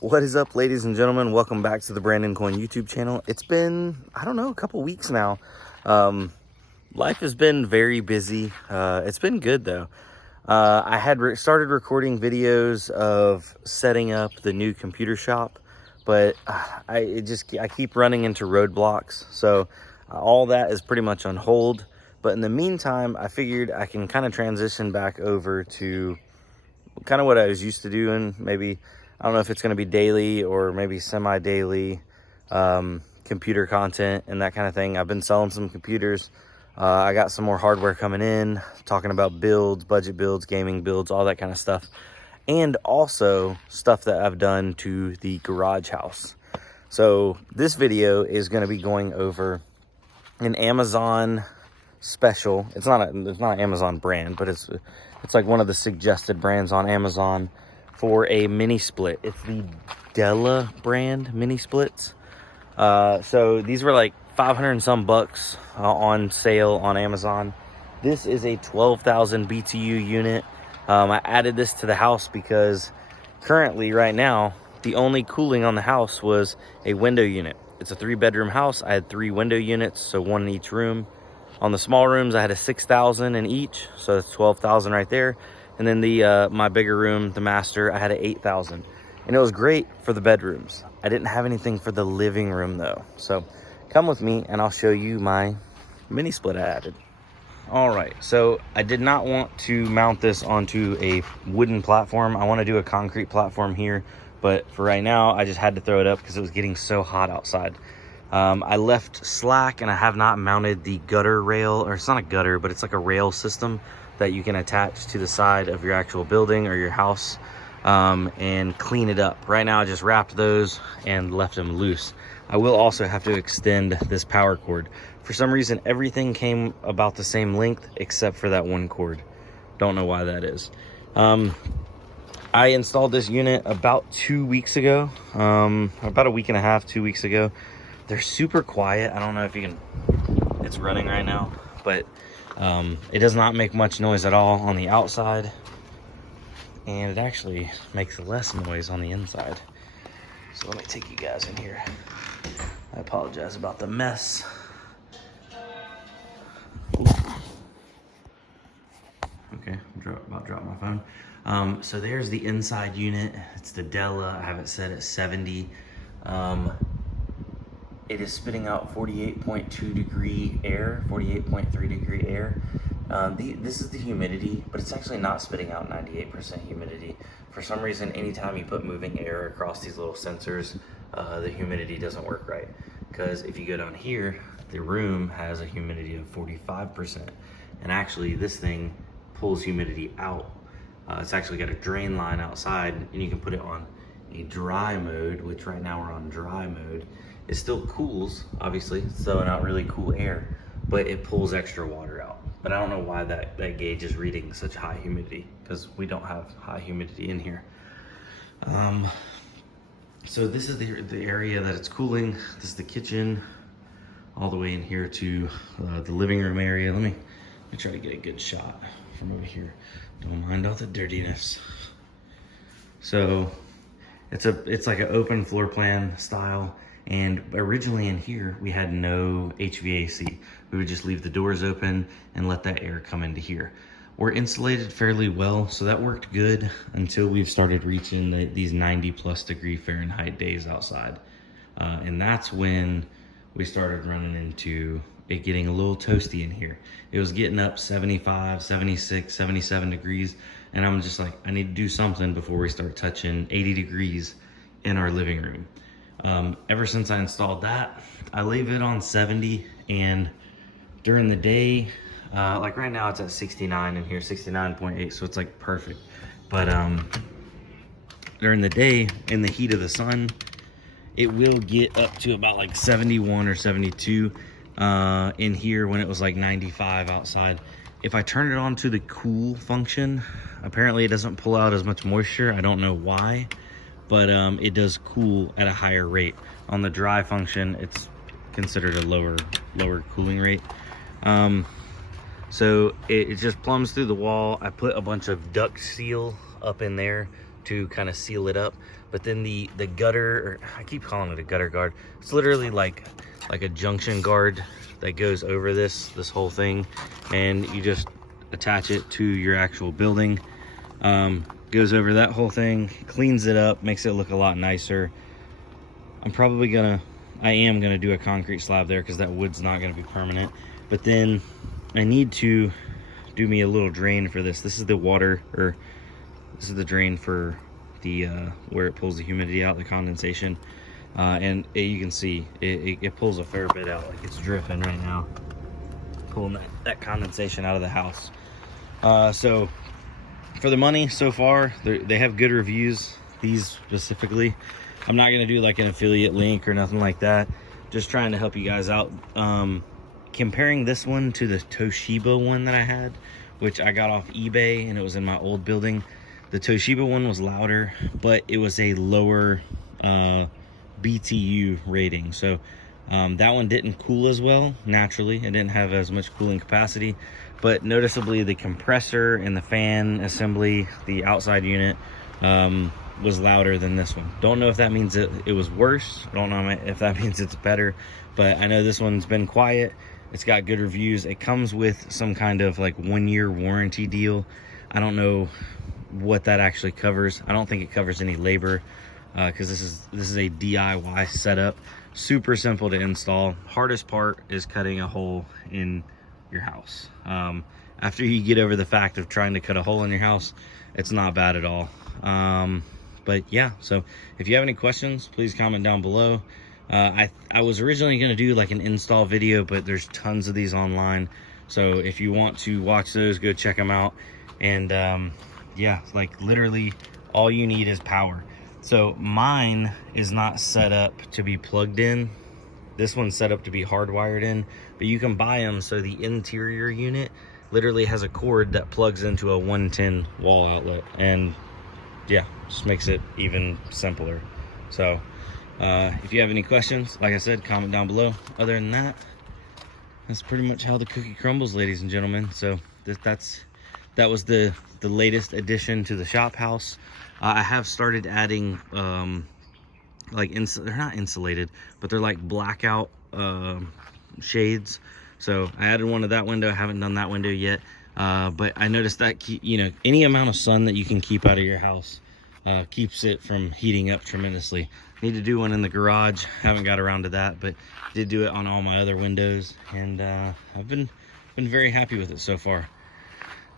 What is up, ladies and gentlemen? Welcome back to the Brandon Coin YouTube channel. It's been, I don't know, a couple weeks now. Life has been very busy. It's been good though. I had started recording videos of setting up the new computer shop, but I keep running into roadblocks. So all that is pretty much on hold. But in the meantime, I figured I can kind of transition back over to kind of what I was used to doing. Maybe, I don't know if it's going to be daily or maybe semi-daily computer content and that kind of thing. I've been selling some computers. I got some more hardware coming in, talking about builds, budget builds, gaming builds, all that kind of stuff. And also stuff that I've done to the garage house. So this video is going to be going over an Amazon special. It's not an Amazon brand, but it's like one of the suggested brands on Amazon for a mini split. It's the Della brand mini splits. So these were like 500 and some bucks on sale on Amazon. This is a 12,000 BTU unit. I added this to the house because currently right now the only cooling on the house was a window unit. It's a 3-bedroom house. I had 3 window units, so 1 in each room. On the small rooms, I had a 6,000 in each, so that's 12,000 right there. And then the my bigger room, the master, I had an 8,000, and it was great for the bedrooms. I didn't have anything for the living room though, so come with me and I'll show you my mini split I added. All right, so I did not want to mount this onto a wooden platform. I want to do a concrete platform here, but for right now, I just had to throw it up because it was getting so hot outside. I left slack and I have not mounted the gutter rail, or it's not a gutter, but it's like a rail system that you can attach to the side of your actual building or your house and clean it up. Right now I just wrapped those and left them loose. I will also have to extend this power cord. For some reason, everything came about the same length except for that one cord. Don't know why that is. I installed this unit about 2 weeks ago, about a week and a half, 2 weeks ago. They're super quiet. I don't know if you can, it's running right now, but it does not make much noise at all on the outside, and it actually makes less noise on the inside. So let me take you guys in here. I apologize about the mess. Okay, about dropped my phone. So there's the inside unit. It's the Della. I have it set at 70. It is spitting out 48.2 degree air, 48.3 degree air. This is the humidity, but it's actually not spitting out 98% humidity. For some reason, anytime you put moving air across these little sensors, the humidity doesn't work right. Because if you go down here, the room has a humidity of 45%. And actually, this thing pulls humidity out. It's actually got a drain line outside, and you can put it on a dry mode, which right now we're on dry mode. It still cools, obviously, it's throwing out really cool air, but it pulls extra water out. But I don't know why that gauge is reading such high humidity, because we don't have high humidity in here. So this is the area that it's cooling. This is the kitchen, all the way in here to the living room area. Let me try to get a good shot from over here. Don't mind all the dirtiness. So it's like an open floor plan style. And originally in here, we had no HVAC. We would just leave the doors open and let that air come into here. We're insulated fairly well, so that worked good until we've started reaching these 90+ degree Fahrenheit days outside. And that's when we started running into it getting a little toasty in here. It was getting up 75, 76, 77 degrees. And I'm just like, I need to do something before we start touching 80 degrees in our living room. Ever since I installed that, I leave it on 70, and during the day, like right now it's at 69 in here, 69.8, so it's like perfect. But during the day, in the heat of the sun, it will get up to about like 71 or 72 in here when it was like 95 outside. If I turn it on to the cool function, apparently it doesn't pull out as much moisture. I don't know why, but it does cool at a higher rate. On the dry function, it's considered a lower cooling rate. So it just plumbs through the wall. I put a bunch of duct seal up in there to kind of seal it up. But then the gutter, or I keep calling it a gutter guard, it's literally like a junction guard that goes over this whole thing, and you just attach it to your actual building. Goes over that whole thing, cleans it up, makes it look a lot nicer. I am gonna do a concrete slab there because that wood's not gonna be permanent. But then I need to do me a little drain for this. This is the water, or this is the drain for the where it pulls the humidity out, the condensation. You can see it pulls a fair bit out, like it's dripping right now, pulling that condensation out of the house. So for the money so far, they have good reviews, these specifically. I'm not gonna do like an affiliate link or nothing like that, just trying to help you guys out. Comparing this one to the Toshiba one that I had, which I got off eBay, and it was in my old building. The Toshiba one was louder, but it was a lower BTU rating, so that one didn't cool as well. Naturally, it didn't have as much cooling capacity, but noticeably the compressor and the fan assembly, the outside unit, was louder than this one. Don't know if that means it was worse. I don't know if that means it's better, but I know this one's been quiet. It's got good reviews. It comes with some kind of like 1-year warranty deal. I don't know what that actually covers. I don't think it covers any labor, because this is a DIY setup. Super simple to install. Hardest part is cutting a hole in your house. After you get over the fact of trying to cut a hole in your house, it's not bad at all. But yeah, so if you have any questions, please comment down below. I was originally going to do like an install video, but there's tons of these online, so if you want to watch those, go check them out. And yeah, like literally all you need is power. So mine is not set up to be plugged in. This one's set up to be hardwired in, but you can buy them so the interior unit literally has a cord that plugs into a 110 wall outlet, and yeah, just makes it even simpler. So if you have any questions, like I said, comment down below. Other than that, that's pretty much how the cookie crumbles, ladies and gentlemen. So that was the latest addition to the shop house. I have started adding like they're not insulated, but they're like blackout shades. So I added one to that window. I haven't done that window yet, but I noticed that any amount of sun that you can keep out of your house keeps it from heating up tremendously. Need to do one in the garage. Haven't got around to that, but did do it on all my other windows, and I've been very happy with it so far.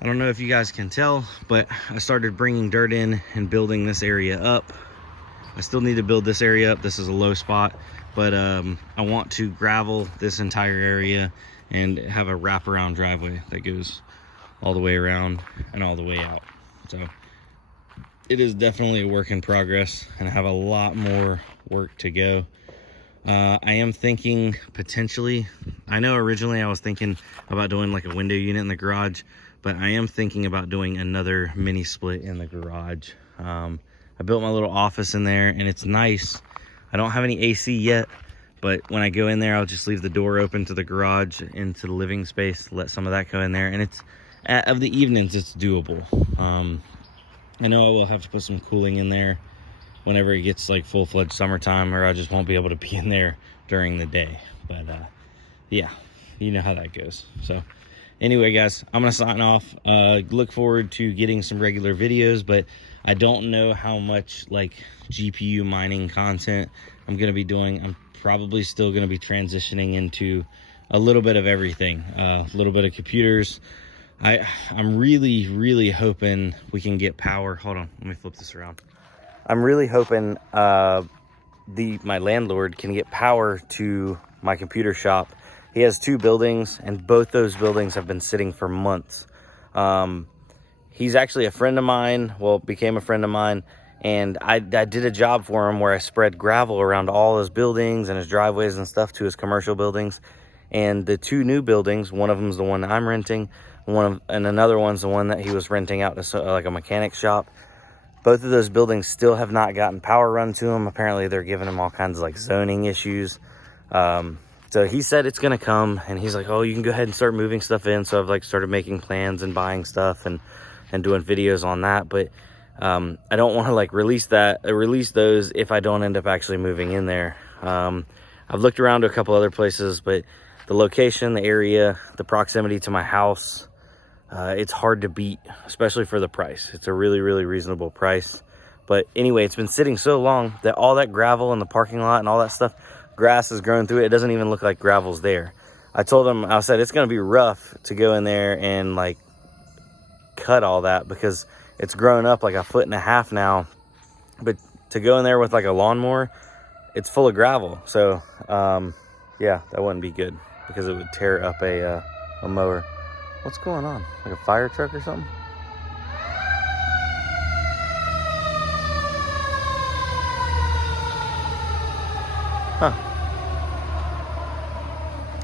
I don't know if you guys can tell, but I started bringing dirt in and building this area up. I still need to build this area up. This is a low spot, but I want to gravel this entire area and have a wraparound driveway that goes all the way around and all the way out. So it is definitely a work in progress, and I have a lot more work to go. I am thinking potentially, I know originally I was thinking about doing like a window unit in the garage, but I am thinking about doing another mini split in the garage. I built my little office in there, and it's nice. I don't have any AC yet, but when I go in there, I'll just leave the door open to the garage into the living space, let some of that go in there, and it's of the evenings, it's doable. I know I will have to put some cooling in there whenever it gets like full-fledged summertime, or I just won't be able to be in there during the day. But yeah, you know how that goes. So anyway, guys, I'm gonna sign off. Look forward to getting some regular videos, but I don't know how much like GPU mining content I'm gonna be doing. I'm probably still gonna be transitioning into a little bit of everything, a little bit of computers. I'm really hoping we can get power. Hold on, let me flip this around. I'm really hoping my landlord can get power to my computer shop. He has 2 buildings, and both those buildings have been sitting for months. He's actually a friend of mine, well, became a friend of mine, and I did a job for him where I spread gravel around all his buildings and his driveways and stuff to his commercial buildings. And the 2 new buildings, one of them is the one that I'm renting, and another one's the one that he was renting out to like a mechanic shop. Both of those buildings still have not gotten power run to them. Apparently they're giving him all kinds of like zoning issues. So he said it's gonna come, and he's like, oh, you can go ahead and start moving stuff in. So I've like started making plans and buying stuff and doing videos on that. But I don't want to like release those if I don't end up actually moving in there. I've looked around to a couple other places, but the location, the area, the proximity to my house, it's hard to beat, especially for the price. It's a really, really reasonable price. But anyway, it's been sitting so long that all that gravel in the parking lot and all that stuff, grass has grown through it. It doesn't even look like gravel's there. I told him, I said, it's going to be rough to go in there and like cut all that because it's grown up like 1.5 feet now. But to go in there with like a lawnmower, it's full of gravel. So yeah, that wouldn't be good because it would tear up a mower. What's going on? Like a fire truck or something? Huh.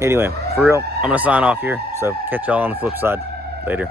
Anyway, for real, I'm gonna sign off here. So catch y'all on the flip side later.